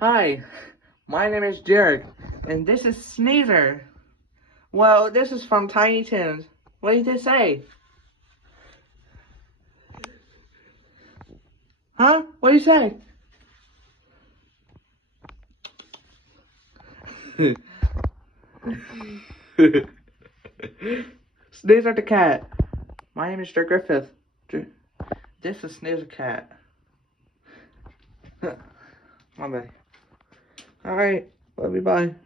Hi, my name is Jarek, and this is Sneezer. Well, this is from Tiny Toons. What did they say? Huh? What did you say? Sneezer the cat. My name is Jarek Griffith. This is Sneezer cat. My bad. Alright, love you, bye.